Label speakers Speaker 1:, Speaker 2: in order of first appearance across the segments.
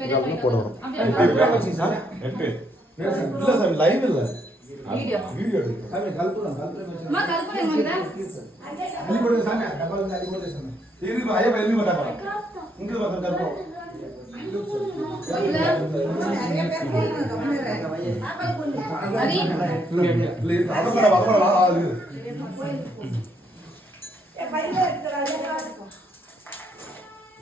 Speaker 1: அப்படின்னு போட வரும்.
Speaker 2: எட்டு.
Speaker 1: இல்ல சாமி லைவ் இல்ல.
Speaker 3: வீடியோ.
Speaker 1: வீடியோ
Speaker 4: சாமி. கல்புரம் கல்புரம்
Speaker 3: எங்க
Speaker 1: அது
Speaker 3: எங்க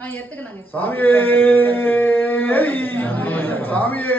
Speaker 3: ஆ எடுத்துக்கறாங்க
Speaker 1: சாமியே! சாமியே!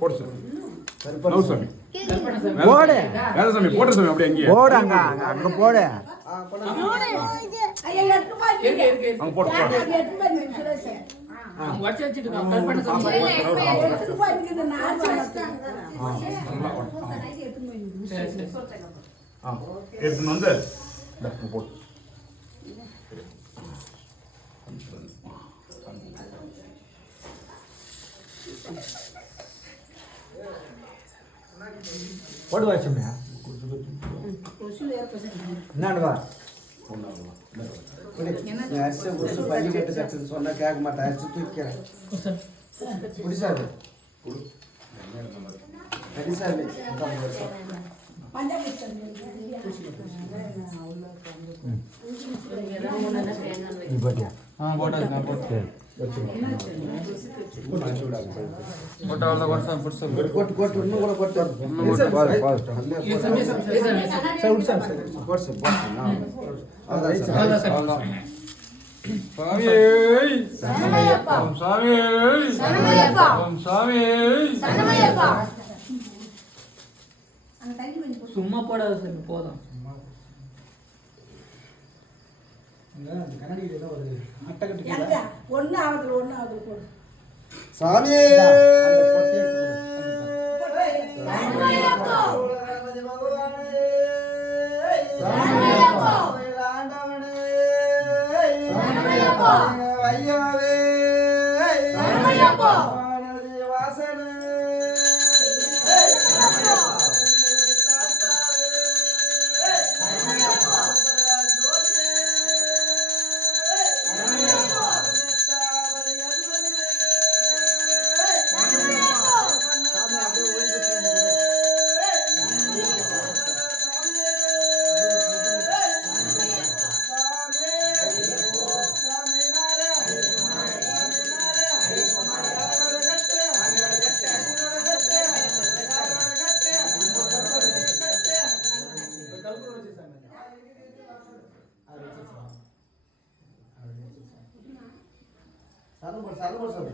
Speaker 5: போடு சாமி
Speaker 2: நவு சாமி
Speaker 4: போடு
Speaker 2: வேத சாமி போட்டு சாமி அப்படியே அங்கேயே
Speaker 4: போடு அங்க அங்க, அங்க போடு
Speaker 5: இருக்கு இருக்கு
Speaker 2: அங்க போட்டு போடு.
Speaker 5: வச்சுட்டு பண்ண
Speaker 6: நான்
Speaker 2: ஆ வந்து இங்க போடு.
Speaker 7: அரிசி குடிச்சு பள்ளி கட்டு கட்டுன்னு சொன்னா கேட்க மாட்டேன் அரிசி தூக்கிறேன் குடிசாது
Speaker 8: சாமியே
Speaker 9: சரணமையப்பா
Speaker 8: சாமியே
Speaker 9: சரணமையப்பா
Speaker 8: சாமியே
Speaker 9: சரணமையப்பா
Speaker 5: சும்மா போடாத போதும்.
Speaker 6: ஒன்னு ஆகுது ஒன்னு ஆகுது போடு.
Speaker 7: சாமி
Speaker 9: சரணமையப்பா சரணமையப்பா
Speaker 7: ஐயாவே!
Speaker 1: સાનું વર્ષો ને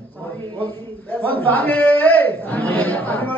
Speaker 3: કોણ સ્વામી સ્વામી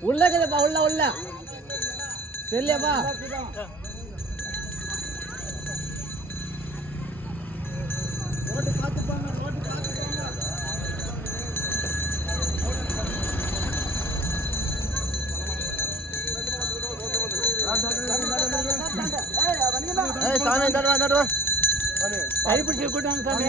Speaker 3: உள்ள இருக்குதுப்பா உள்ள உள்ள. கை பிடிச்சி கூட்டாங்க சாமி.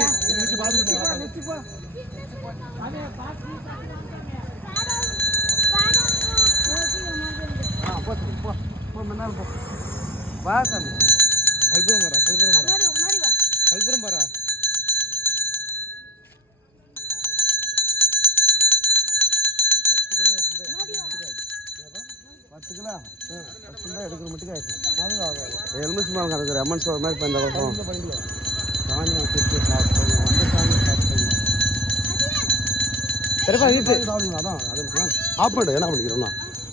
Speaker 7: வா சாமி.
Speaker 8: கல்புரம் வரா கல்புரம் வரா கல்புரம் வரா
Speaker 7: பத்து கிலோ பத்து கிலோ எடுக்கிற மட்டும் ஆயிடுச்சு எலுமிச்சு மரம் கிடக்குற அம்மன் சோறு மாதிரி இப்போ இந்த வருஷம். சாமி வச்சுட்டு சாப்பிட்டு அந்த சாமி சாப்பிட்டு
Speaker 3: பெருப்பா வீட்டு
Speaker 7: அதான் அது ஆஃப் பண்ணிடு என்ன பண்ணிக்கிறோம்னா